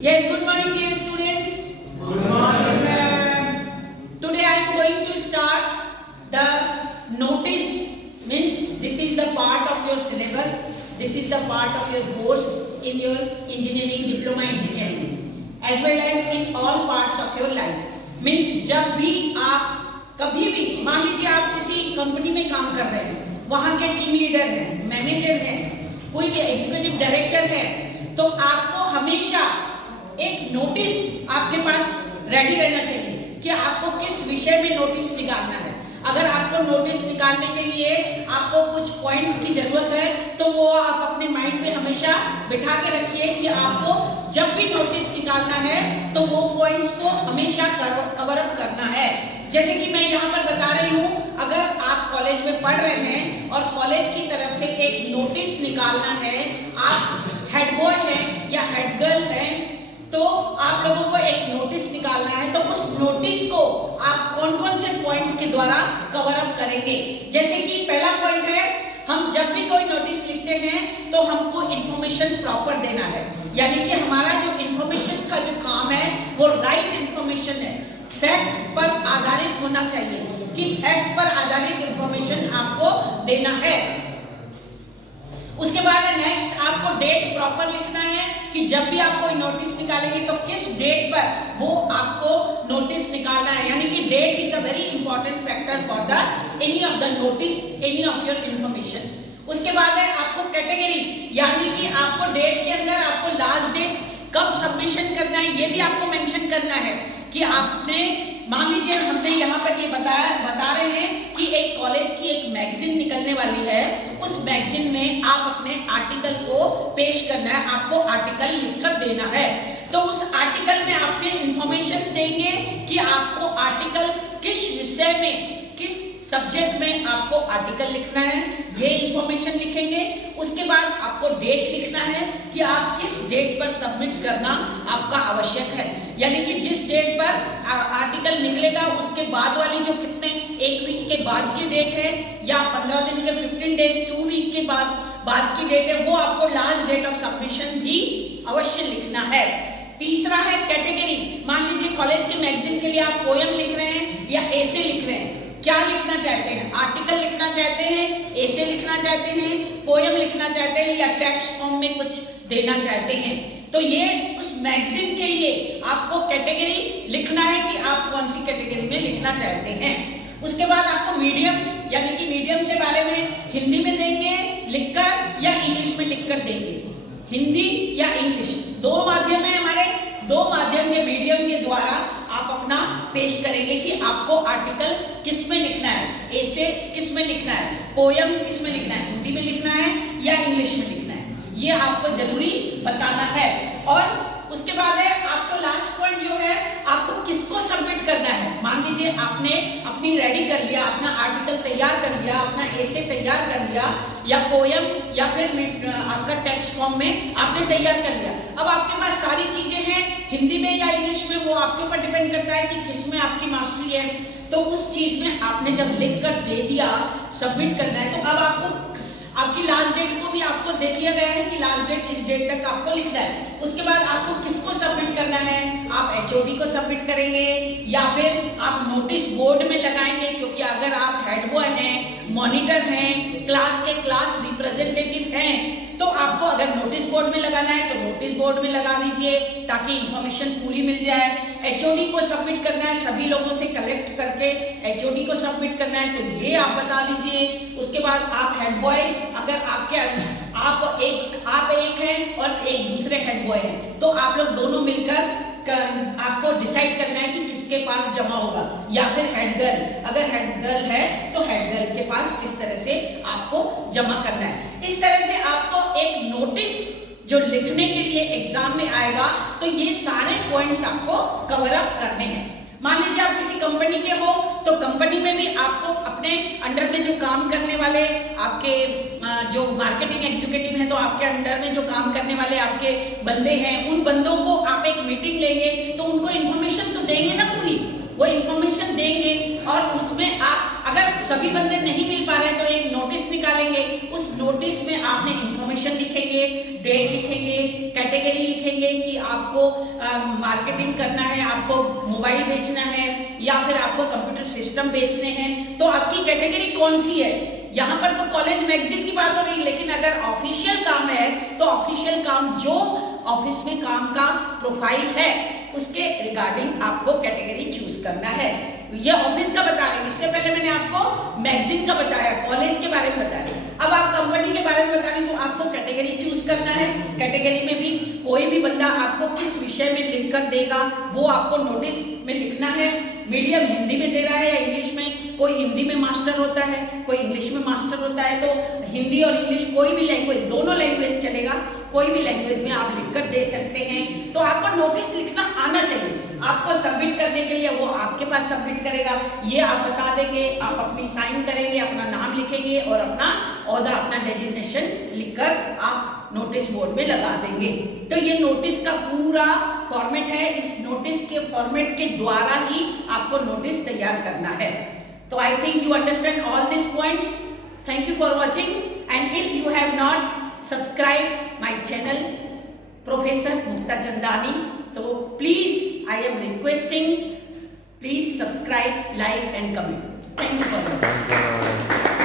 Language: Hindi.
Yes, good morning dear students. Good morning, ma'am. Today I am going to start the notice, means this is the part of your syllabus, this is the part of your course in your engineering, diploma engineering, as well as in all parts of your life. Means जब भी आप कभी भी मान लीजिए आप किसी कंपनी में काम कर रहे हैं, वहाँ के टीम लीडर हैं, मैनेजर हैं, कोई एग्जीक्यूटिव डायरेक्टर है, तो आपको हमेशा एक नोटिस आपके पास रेडी रहना चाहिए कि आपको किस विषय में नोटिस निकालना है। अगर आपको नोटिस निकालने के लिए आपको कुछ पॉइंट्स की जरूरत है तो वो आप अपने माइंड में हमेशा बिठा के रखिए कि आपको जब भी नोटिस निकालना है तो वो पॉइंट्स को हमेशा कवर अप करना है। जैसे कि मैं यहाँ पर बता रही हूँ, अगर आप कॉलेज में पढ़ रहे हैं और कॉलेज की तरफ से एक नोटिस निकालना है, आप हेड बॉय हैं या हेड गर्ल हैं, तो आप लोगों को एक नोटिस निकालना है, तो उस नोटिस को आप कौन कौन से पॉइंट्स के द्वारा कवर अप करेंगे। जैसे कि पहला पॉइंट है, हम जब भी कोई नोटिस लिखते हैं तो हमको इंफॉर्मेशन प्रॉपर देना है, यानी कि हमारा जो इंफॉर्मेशन का जो काम है वो राइट इंफॉर्मेशन है, फैक्ट पर आधारित होना चाहिए कि फैक्ट पर आधारित इंफॉर्मेशन आपको देना है। उसके बाद नेक्स्ट आपको डेट प्रॉपर लिखना है कि जब भी आप कोई नोटिस निकालेंगे तो किस डेट पर वो आपको नोटिस निकालना है, यानी कि date is a very important factor for the any of the notice, any of your information. उसके बाद है आपको कैटेगरी, यानी कि आपको डेट के अंदर आपको लास्ट डेट कब सबमिशन करना है ये भी आपको मेंशन करना है कि आपने, मान लीजिए हमने यहाँ पर ये बता रहे हैं कि एक कॉलेज की एक मैगजीन निकलने वाली है, उस मैगजीन में आप अपने आर्टिकल को पेश करना है, आपको आर्टिकल लिखकर देना है। तो उस आर्टिकल में आपने इंफॉर्मेशन देंगे कि आपको आर्टिकल किस विषय में, किस सब्जेक्ट में आपको आर्टिकल लिखना है, ये इंफॉर्मेशन लिखेंगे। उसके बाद आपको डेट लिखना है कि आप किस डेट पर सबमिट करना आपका आवश्यक है, यानी कि जिस डेट पर आर्टिकल निकलेगा उसके बाद वाली जो कितने, एक वीक के बाद की डेट है या 15 दिन के 15 डेज 2 वीक के बाद की डेट है, वो आपको लास्ट डेट ऑफ सबमिशन भी अवश्य लिखना है। तीसरा है कैटेगरी, मान लीजिए कॉलेज के मैगजीन के लिए आप पोएम लिख रहे हैं या एसे लिख रहे हैं, क्या लिखना चाहते हैं, आर्टिकल लिखना चाहते हैं, एसे लिखना चाहते हैं, पोएम लिखना चाहते हैं या टेक्स्ट फॉर्म में कुछ देना चाहते हैं, तो ये उस मैगजीन के लिए आपको कैटेगरी लिखना है कि आप कौन सी कैटेगरी में लिखना चाहते हैं। उसके बाद आपको मीडियम, यानी कि मीडियम के बारे में हिंदी में देंगे लिखकर या इंग्लिश में लिखकर देंगे, हिंदी या इंग्लिश दो माध्यम है हमारे, दो माध्यम के मीडियम के द्वारा आप अपना पेश करेंगे कि आपको आर्टिकल किस में लिखना है, एसे किस में लिखना है, पोयम किस में लिखना है, हिंदी में लिखना है या इंग्लिश में लिखना है, ये आपको जरूरी बताना है। और उसके बाद है आपको लास्ट पॉइंट जो है, आपको किसको सबमिट करना है। मान लीजिए आपने अपनी रेडी कर लिया, अपना आर्टिकल तैयार कर लिया, अपना एसे तैयार कर लिया या पोयम या फिर आपका टेक्स्ट फॉर्म में आपने तैयार कर लिया, अब आपके पास सारी चीजें हैं, हिंदी में या इंग्लिश में, वो आपके ऊपर डिपेंड करता है कि किस में आपकी मास्टरी है। तो उस चीज में आपने जब लिख कर दे दिया, सबमिट करना है, तो अब आपको आपकी लास्ट डेट को भी आपको दे दिया गया है कि लास्ट डेट इस डेट तक आपको लिखना है। उसके बाद आपको किसको सबमिट करना है, आप एचओडी को सबमिट करेंगे या फिर आप नोटिस बोर्ड में लगाएंगे, क्योंकि अगर आप हेड बॉय हैं, मॉनिटर हैं, क्लास के क्लास रिप्रेजेंटेटिव हैं, तो आपको अगर नोटिस बोर्ड में लगाना है तो नोटिस बोर्ड में लगा दीजिए ताकि इंफॉर्मेशन पूरी मिल जाए। एचओडी को सबमिट करना है, सभी लोगों से कलेक्ट करके एचओडी को सबमिट करना है, तो ये आप बता दीजिए। उसके बाद आप हेड बॉय, अगर आप एक हैं और एक दूसरे हेड बॉय हैं, तो आप लोग दोनों मिलकर आपको डिसाइड करना है कि किसके पास जमा होगा, या फिर हेड गर्ल, अगर हेड गर्ल है तो हेड गर्ल के पास किस तरह से आपको जमा करना है। इस तरह से आपको एक नोटिस जो लिखने के लिए एग्जाम में आएगा, तो ये सारे पॉइंट्स आपको कवर अप करने हैं। मान लीजिए आप किसी कंपनी के हो, तो कंपनी में भी आपको अपने अंडर में जो काम करने वाले आपके जो मार्केटिंग एग्जीक्यूटिव हैं, तो आपके अंडर में जो काम करने वाले आपके बंदे हैं, उन बंदों को आप एक मीटिंग लेंगे तो उनको इन्फॉर्मेशन तो देंगे ना पूरी, वो इन्फॉर्मेशन देंगे और उसमें आप अगर सभी बंदे नहीं मिल पा रहे तो एक नोटिस निकालेंगे, उस नोटिस में आपने इंफॉर्मेशन लिखेंगे, डेट लिखेंगे, कैटेगरी लिखेंगे कि आपको मार्केटिंग करना है, आपको मोबाइल बेचना है या फिर आपको कंप्यूटर सिस्टम बेचने हैं, तो आपकी कैटेगरी कौन सी है। यहाँ पर तो कॉलेज मैगजीन की बात हो रही है, लेकिन अगर ऑफिशियल काम है तो ऑफिशियल काम जो ऑफिस में काम का प्रोफाइल है उसके रिगार्डिंग आपको कैटेगरी चूज करना है। ये ऑफिस का बता रहे हैं, इससे पहले मैंने आपको मैगजीन का बताया, कॉलेज के बारे में बताया। अब आप कंपनी के बारे में बता रहे हैं, तो आपको कैटेगरी चूज करना है। कैटेगरी में भी कोई भी बंदा आपको किस विषय में लिख कर देगा वो आपको नोटिस में लिखना है। मीडियम हिंदी में दे रहा है या इंग्लिश में, कोई हिंदी में मास्टर होता है, कोई इंग्लिश में मास्टर होता है, तो हिंदी और इंग्लिश कोई भी लैंग्वेज, दोनों लैंग्वेज चलेगा, कोई भी लैंग्वेज में आप लिखकर दे सकते हैं। तो आपको नोटिस लिखना आना चाहिए। आपको सबमिट करने के लिए वो आपके पास सबमिट करेगा, ये आप बता देंगे, आप अपनी साइन करेंगे, अपना नाम लिखेंगे और अपना ओहदा, अपना डेजिग्नेशन लिखकर आप नोटिस बोर्ड में लगा देंगे। तो ये नोटिस का पूरा फॉर्मेट है, इस नोटिस के फॉर्मेट के द्वारा ही आपको नोटिस तैयार करना है। तो I think you understand all this points. Thank you for watching and if you have not subscribe my channel Professor Mukta Chandani, so please I am requesting, please subscribe, like and comment. Thank you for watching.